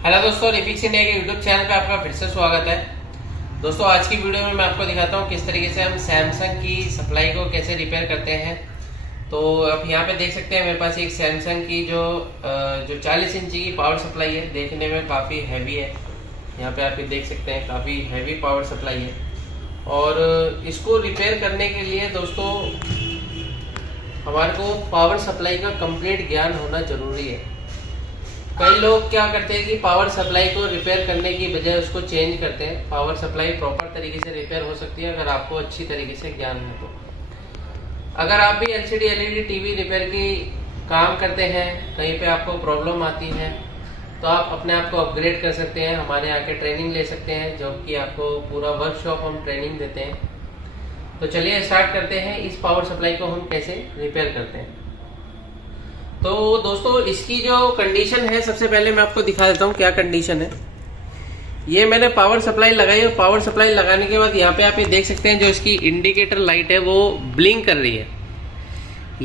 Hello दोस्तों, refix India के YouTube channel पे आपका फिर से स्वागत है। दोस्तों, आज की वीडियो में मैं आपको दिखाता हूँ किस तरीके से हम सैमसंग की सप्लाई को कैसे रिपेयर करते हैं। तो आप यहाँ पे देख सकते हैं मेरे पास एक सैमसंग की जो 40 इंची की पावर सप्लाई है। देखने में काफ़ी हैवी है। यहाँ पे आप देख सकते हैं काफ़ी हैवी पावर सप्लाई है। और इसको रिपेयर करने के लिए दोस्तों हमारे को पावर सप्लाई का कंप्लीट ज्ञान होना जरूरी है। कई लोग क्या करते हैं कि पावर सप्लाई को रिपेयर करने की बजाय उसको चेंज करते हैं। पावर सप्लाई प्रॉपर तरीके से रिपेयर हो सकती है अगर आपको अच्छी तरीके से ज्ञान है तो। अगर आप भी एलसीडी एलईडी टीवी रिपेयर की काम करते हैं, कहीं पे आपको प्रॉब्लम आती है तो आप अपने आप को अपग्रेड कर सकते हैं। हमारे आके ट्रेनिंग ले सकते हैं, जो कि आपको पूरा वर्कशॉप हम ट्रेनिंग देते हैं। तो चलिए स्टार्ट करते हैं इस पावर सप्लाई को हम कैसे रिपेयर करते हैं। तो दोस्तों, इसकी जो कंडीशन है सबसे पहले मैं आपको दिखा देता हूँ क्या कंडीशन है। ये मैंने पावर सप्लाई लगाई और पावर सप्लाई लगाने के बाद यहाँ पे आप ये देख सकते हैं जो इसकी इंडिकेटर लाइट है वो ब्लिंक कर रही है।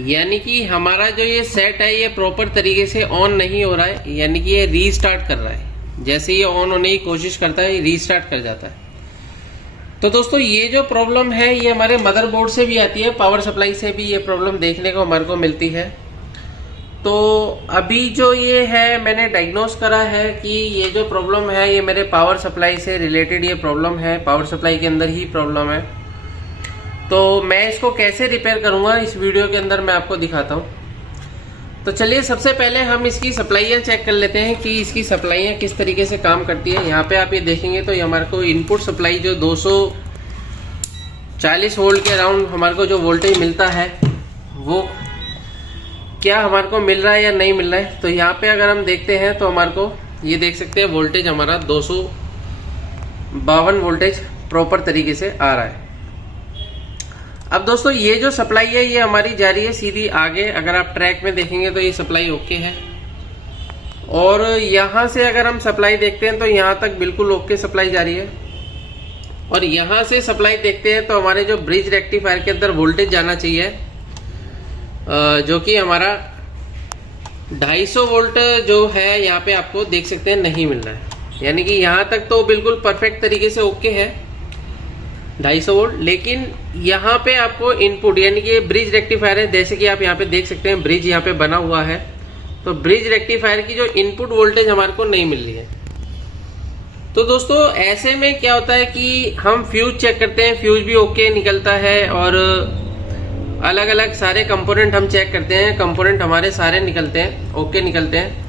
यानी कि हमारा जो ये सेट है ये प्रॉपर तरीके से ऑन नहीं हो रहा है, यानी कि ये रीस्टार्ट कर रहा है। जैसे ये ऑन होने की कोशिश करता है ये रीस्टार्ट कर जाता है। तो दोस्तों, ये जो प्रॉब्लम है ये हमारे मदरबोर्ड से भी आती है, पावर सप्लाई से भी ये प्रॉब्लम देखने को हमारे को मिलती है। तो अभी जो ये है मैंने डायग्नोस करा है कि ये जो प्रॉब्लम है ये मेरे पावर सप्लाई से रिलेटेड ये प्रॉब्लम है, पावर सप्लाई के अंदर ही प्रॉब्लम है। तो मैं इसको कैसे रिपेयर करूंगा इस वीडियो के अंदर मैं आपको दिखाता हूँ। तो चलिए सबसे पहले हम इसकी सप्लाइयाँ चेक कर लेते हैं कि इसकी सप्लाइयाँ किस तरीके से काम करती है। यहाँ पे आप ये देखेंगे तो ये हमारे को इनपुट सप्लाई जो 240 वोल्ट के अराउंड हमारे को जो वोल्टेज मिलता है वो क्या हमारे को मिल रहा है या नहीं मिल रहा है। तो यहाँ पे अगर हम देखते हैं तो हमारे को ये देख सकते हैं वोल्टेज हमारा 252 वोल्टेज प्रॉपर तरीके से आ रहा है। अब दोस्तों, ये जो सप्लाई है ये हमारी जा रही है सीधी आगे। अगर आप ट्रैक में देखेंगे तो ये सप्लाई ओके है। और यहाँ से अगर हम सप्लाई देखते हैं तो यहाँ तक बिल्कुल ओके सप्लाई जा रही है। और यहाँ से सप्लाई देखते हैं तो हमारे जो ब्रिज रेक्टिफायर के अंदर वोल्टेज जाना चाहिए जो कि हमारा 250 वोल्ट जो है यहाँ पे आपको देख सकते हैं नहीं मिल रहा है। यानी कि यहाँ तक तो बिल्कुल परफेक्ट तरीके से ओके है 250 वोल्ट, लेकिन यहाँ पे आपको इनपुट यानी कि ब्रिज रेक्टिफायर है, जैसे कि आप यहाँ पे देख सकते हैं ब्रिज यहाँ पे बना हुआ है। तो ब्रिज रेक्टिफायर की जो इनपुट वोल्टेज हमारे को नहीं मिल रही है। तो दोस्तों, ऐसे में क्या होता है कि हम फ्यूज चेक करते हैं, फ्यूज भी ओके निकलता है और अलग अलग सारे कंपोनेंट हम चेक करते हैं, कंपोनेंट हमारे सारे निकलते हैं, ओके निकलते हैं।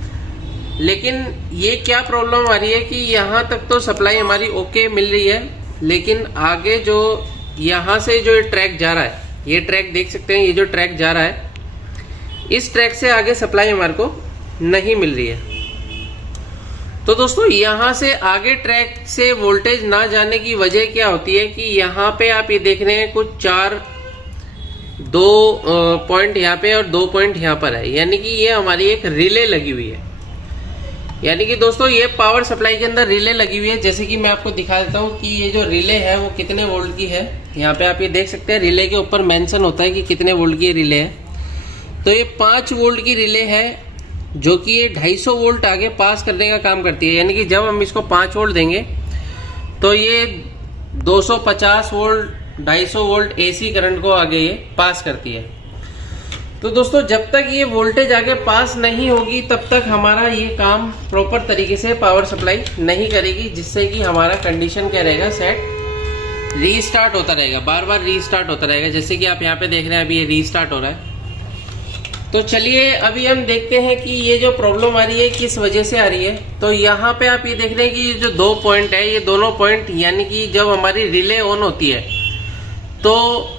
लेकिन ये क्या प्रॉब्लम आ रही है कि यहाँ तक तो सप्लाई हमारी ओके मिल रही है, लेकिन आगे जो यहाँ से जो ट्रैक जा रहा है, ये ट्रैक देख सकते हैं, ये जो ट्रैक जा रहा है इस ट्रैक से आगे सप्लाई हमारे को नहीं मिल रही है। तो दोस्तों, यहाँ से आगे ट्रैक से वोल्टेज ना जाने की वजह क्या होती है कि यहाँ पे आप ये देख रहे हैं कुछ 2 पॉइंट यहाँ पे और 2 पॉइंट यहाँ पर है। यानी कि ये हमारी एक रिले लगी हुई है। यानी कि दोस्तों, ये पावर सप्लाई के अंदर रिले लगी हुई है। जैसे कि मैं आपको दिखा देता हूँ कि ये जो रिले है वो कितने वोल्ट की है। यहाँ पे आप ये देख सकते हैं रिले के ऊपर मेंशन होता है कि कितने वोल्ट की रिले है। तो ये 5 वोल्ट की रिले है जो कि ये 250 वोल्ट आगे पास करने का काम करती है। यानी कि जब हम इसको 5 वोल्ट देंगे तो ये 250 वोल्ट 250 वोल्ट एसी करंट को आगे ये पास करती है। तो दोस्तों, जब तक ये वोल्टेज आगे पास नहीं होगी तब तक हमारा ये काम प्रॉपर तरीके से पावर सप्लाई नहीं करेगी, जिससे कि हमारा कंडीशन क्या रहेगा, सेट रीस्टार्ट होता रहेगा, बार बार रीस्टार्ट होता रहेगा। जैसे कि आप यहाँ पे देख रहे हैं अभी ये रीस्टार्ट हो रहा है। तो चलिए अभी हम देखते हैं कि ये जो प्रॉब्लम आ रही है किस वजह से आ रही है। तो यहाँ पे आप ये देख रहे हैं कि ये जो 2 पॉइंट है ये दोनों पॉइंट यानी कि जब हमारी रिले ऑन होती है तो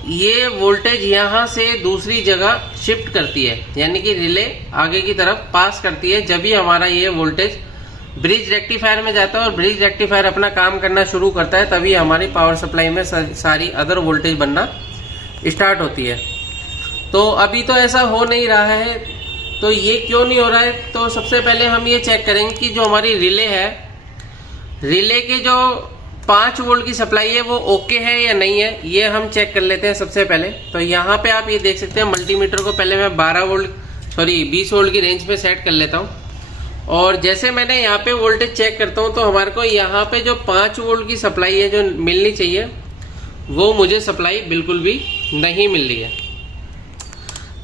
ये वोल्टेज यहाँ से दूसरी जगह शिफ्ट करती है, यानी कि रिले आगे की तरफ पास करती है। जब भी हमारा ये वोल्टेज ब्रिज रेक्टिफायर में जाता है और ब्रिज रेक्टिफायर अपना काम करना शुरू करता है, तभी हमारी पावर सप्लाई में सारी अदर वोल्टेज बनना स्टार्ट होती है। तो अभी तो ऐसा हो नहीं रहा है। तो ये क्यों नहीं हो रहा है, तो सबसे पहले हम ये चेक करेंगे कि जो हमारी रिले है, रिले के जो 5 वोल्ट की सप्लाई है वो ओके है या नहीं है, ये हम चेक कर लेते हैं सबसे पहले। तो यहाँ पे आप ये देख सकते हैं मल्टीमीटर को पहले मैं 20 वोल्ट की रेंज पे सेट कर लेता हूँ। और जैसे मैंने यहाँ पे वोल्टेज चेक करता हूँ तो हमारे को यहाँ पे जो 5 वोल्ट की सप्लाई है जो मिलनी चाहिए वो मुझे सप्लाई बिल्कुल भी नहीं मिल रही है।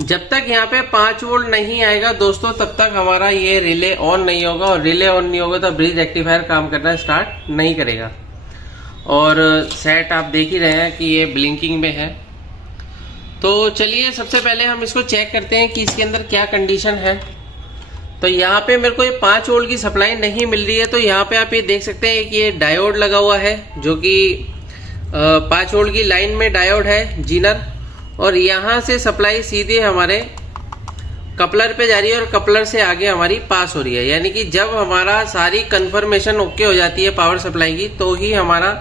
जब तक यहाँ पे 5 वोल्ट नहीं आएगा दोस्तों तब तक हमारा ये रिले ऑन नहीं होगा, और रिले ऑन नहीं होगा तो ब्रिज रेक्टिफायर काम करना स्टार्ट नहीं करेगा। और सेट आप देख ही रहे हैं कि ये ब्लिंकिंग में है। तो चलिए सबसे पहले हम इसको चेक करते हैं कि इसके अंदर क्या कंडीशन है। तो यहाँ पे मेरे को ये 5 वोल्ट की सप्लाई नहीं मिल रही है। तो यहाँ पे आप ये देख सकते हैं कि ये डायोड लगा हुआ है जो कि 5 वोल्ट की लाइन में डायोड है जीनर, और यहाँ से सप्लाई सीधे हमारे कपलर पे जा रही है और कपलर से आगे हमारी पास हो रही है। यानी कि जब हमारा सारी कंफर्मेशन ओके हो जाती है पावर सप्लाई की तो ही हमारा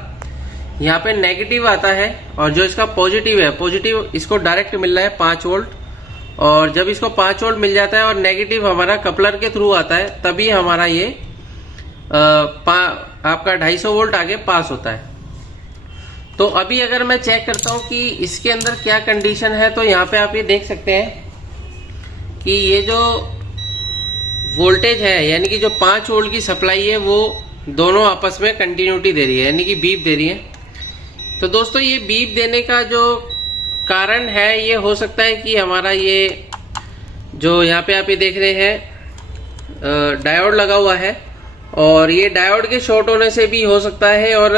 यहाँ पे नेगेटिव आता है, और जो इसका पॉजिटिव है, पॉजिटिव इसको डायरेक्ट मिल रहा है 5 वोल्ट, और जब इसको 5 वोल्ट मिल जाता है और नेगेटिव हमारा कपलर के थ्रू आता है तभी हमारा ये आपका 250 वोल्ट आगे पास होता है। तो अभी अगर मैं चेक करता हूँ कि इसके अंदर क्या कंडीशन है, तो यहाँ पे आप ये देख सकते हैं कि ये जो वोल्टेज है यानी कि जो 5 वोल्ट की सप्लाई है वो दोनों आपस में कंटिन्यूटी दे रही है, यानी कि बीप दे रही है। तो दोस्तों ये बीप देने का जो कारण है ये हो सकता है कि हमारा ये जो यहाँ पे आप ये देख रहे हैं डायोड लगा हुआ है, और ये डायोड के शॉर्ट होने से भी हो सकता है, और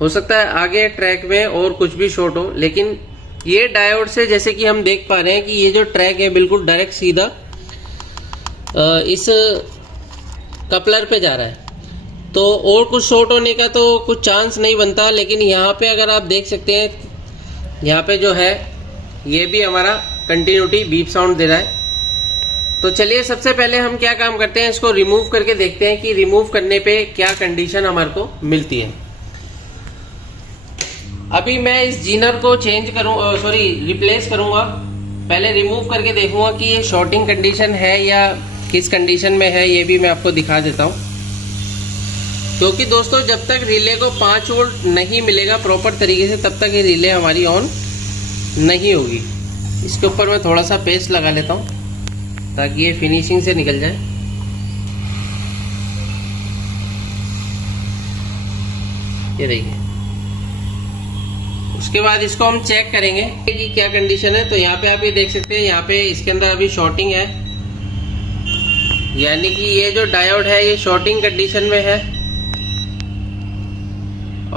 हो सकता है आगे ट्रैक में और कुछ भी शॉर्ट हो। लेकिन ये डायोड से जैसे कि हम देख पा रहे हैं कि ये जो ट्रैक है बिल्कुल डायरेक्ट सीधा इस कपलर पे जा रहा है, तो और कुछ शॉर्ट होने का तो कुछ चांस नहीं बनता। लेकिन यहाँ पे अगर आप देख सकते हैं यहाँ पे जो है ये भी हमारा कंटिन्यूटी बीप साउंड दे रहा है। तो चलिए सबसे पहले हम क्या काम करते हैं, इसको रिमूव करके देखते हैं कि रिमूव करने पे क्या कंडीशन हमारे को मिलती है। अभी मैं इस जीनर को चेंज रिप्लेस करूंगा। पहले रिमूव करके देखूंगा कि ये शॉर्टिंग कंडीशन है या किस कंडीशन में है, ये भी मैं आपको दिखा देता हूं। क्योंकि दोस्तों जब तक रिले को 5 वोल्ट नहीं मिलेगा प्रॉपर तरीके से तब तक ये रिले हमारी ऑन नहीं होगी। इसके ऊपर मैं थोड़ा सा पेस्ट लगा लेता हूं ताकि ये फिनिशिंग से निकल जाए। ये देखिए, उसके बाद इसको हम चेक करेंगे कि क्या कंडीशन है। तो यहाँ पे आप ये देख सकते हैं, यहाँ पे इसके अंदर अभी शॉर्टिंग है, यानी कि ये जो डायोड है ये शॉर्टिंग कंडीशन में है।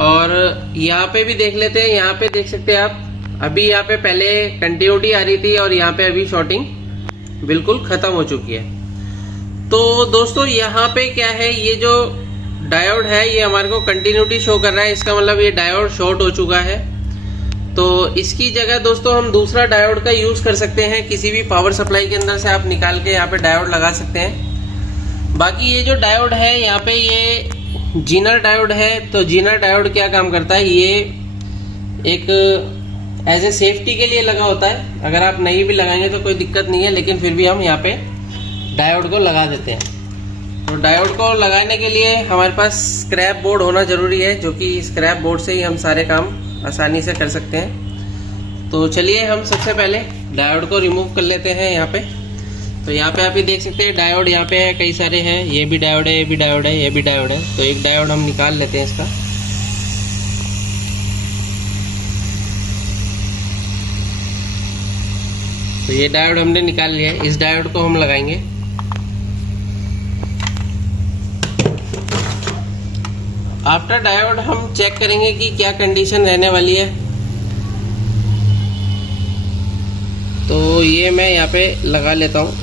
और यहाँ पे भी देख लेते हैं, यहाँ पे देख सकते हैं आप, अभी यहाँ पे पहले कंटिन्यूटी आ रही थी और यहाँ पे अभी शॉर्टिंग बिल्कुल खत्म हो चुकी है। तो दोस्तों यहाँ पे क्या है, ये जो डायोड है ये हमारे को कंटिन्यूटी शो कर रहा है, इसका मतलब ये डायोड शॉर्ट हो चुका है। तो इसकी जगह दोस्तों हम दूसरा डायोड का यूज कर सकते हैं, किसी भी पावर सप्लाई के अंदर से आप निकाल के यहाँ पे डायोड लगा सकते हैं। बाकी ये जो डायोड है यहाँ पे ये जीनर डायोड है। तो जीनर डायोड क्या काम करता है, ये एक एज ए सेफ्टी के लिए लगा होता है। अगर आप नहीं भी लगाएंगे तो कोई दिक्कत नहीं है, लेकिन फिर भी हम यहाँ पे डायोड को लगा देते हैं। तो डायोड को लगाने के लिए हमारे पास स्क्रैप बोर्ड होना जरूरी है, जो कि स्क्रैप बोर्ड से ही हम सारे काम आसानी से कर सकते हैं। तो चलिए हम सबसे पहले डायोड को रिमूव कर लेते हैं यहाँ पे। तो यहाँ पे आप ये देख सकते हैं डायोड यहाँ पे है, कई सारे हैं, ये भी डायोड है, ये भी डायोड है, ये भी डायोड है। तो एक डायोड हम निकाल लेते हैं इसका। तो ये डायोड हमने निकाल लिया है, इस डायोड को हम लगाएंगे। आफ्टर डायोड हम चेक करेंगे कि क्या कंडीशन रहने वाली है। तो ये मैं यहाँ पे लगा लेता हूँ।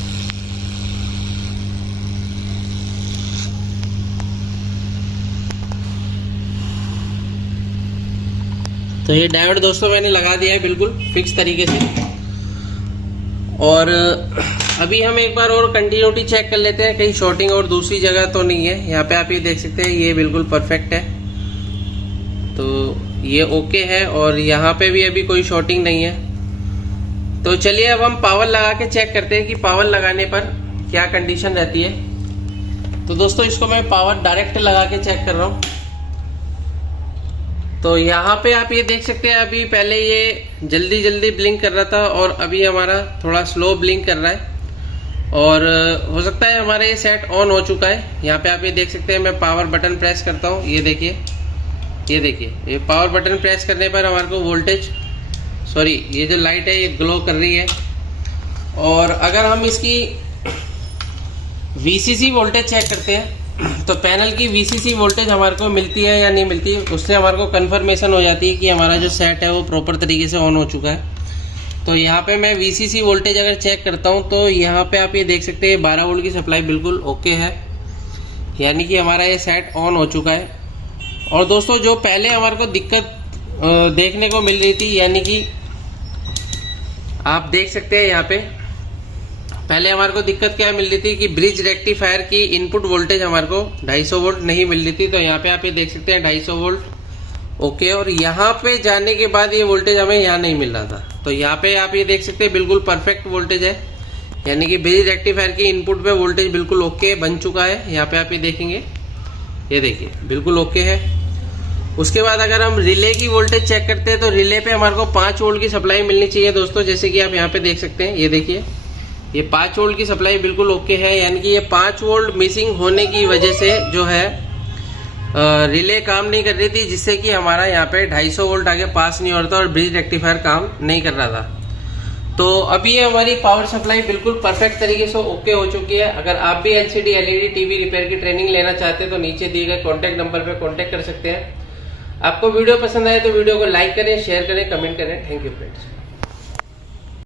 तो ये डायोड दोस्तों मैंने लगा दिया है बिल्कुल फिक्स तरीके से। और अभी हम एक बार और कंटिन्यूटी चेक कर लेते हैं, कहीं शॉर्टिंग और दूसरी जगह तो नहीं है। यहाँ पे आप ये देख सकते हैं ये बिल्कुल परफेक्ट है, तो ये ओके है, और यहाँ पे भी अभी कोई शॉर्टिंग नहीं है। तो चलिए अब हम पावर लगा के चेक करते हैं कि पावर लगाने पर क्या कंडीशन रहती है। तो दोस्तों इसको मैं पावर डायरेक्ट लगा के चेक कर रहा हूँ। तो यहाँ पे आप ये देख सकते हैं अभी पहले ये जल्दी जल्दी ब्लिंक कर रहा था और अभी हमारा थोड़ा स्लो ब्लिंक कर रहा है। और हो सकता है हमारा ये सेट ऑन हो चुका है। यहाँ पे आप ये देख सकते हैं, मैं पावर बटन प्रेस करता हूँ, ये देखिए ये पावर बटन प्रेस करने पर हमारे को वोल्टेज ये जो लाइट है ये ग्लो कर रही है। और अगर हम इसकी VCC वोल्टेज चेक करते हैं तो पैनल की VCC वोल्टेज हमारे को मिलती है या नहीं मिलती, उससे हमारे को कंफर्मेशन हो जाती है कि हमारा जो सेट है वो प्रॉपर तरीके से ऑन हो चुका है। तो यहाँ पे मैं VCC वोल्टेज अगर चेक करता हूँ तो यहाँ पे आप ये देख सकते हैं 12 वोल्ट की सप्लाई बिल्कुल ओके है, यानी कि हमारा ये सेट ऑन हो चुका है। और दोस्तों जो पहले हमारे को दिक्कत देखने को मिल रही थी, यानी कि आप देख सकते हैं यहाँ पे पहले हमारे को दिक्कत क्या मिल रही थी कि ब्रिज रेक्टिफायर की इनपुट वोल्टेज हमारे को 250 वोल्ट नहीं मिल रही थी। तो यहाँ पे आप ये देख सकते हैं 250 वोल्ट ओके, और यहाँ पे जाने के बाद ये वोल्टेज हमें यहाँ नहीं मिल रहा था। तो यहाँ पे आप ये देख सकते हैं बिल्कुल परफेक्ट वोल्टेज है, यानी कि ब्रिज रेक्टिफायर की इनपुट पे वोल्टेज बिल्कुल ओके बन चुका है। यहाँ पे आप ये देखेंगे, ये देखिए बिल्कुल ओके है। उसके बाद अगर हम रिले की वोल्टेज चेक करते हैं तो रिले पे हमारे को 5 वोल्ट की सप्लाई मिलनी चाहिए दोस्तों, जैसे कि आप यहाँ पे देख सकते हैं, ये देखिए ये 5 वोल्ट की सप्लाई बिल्कुल ओके है, यानी कि ये 5 वोल्ट मिसिंग होने की वजह से जो है रिले काम नहीं कर रही थी, जिससे कि हमारा यहाँ पे 250 वोल्ट आगे पास नहीं हो रहा था और ब्रिज रेक्टिफायर काम नहीं कर रहा था। तो अभी ये हमारी पावर सप्लाई बिल्कुल परफेक्ट तरीके से ओके हो चुकी है। अगर आप भी LCD LED टीवी रिपेयर की ट्रेनिंग लेना चाहते हैं तो नीचे दिए गए कॉन्टैक्ट नंबर पर कॉन्टैक्ट कर सकते हैं। आपको वीडियो पसंद आए तो वीडियो को लाइक करें, शेयर करें, कमेंट करें। Thank you friends.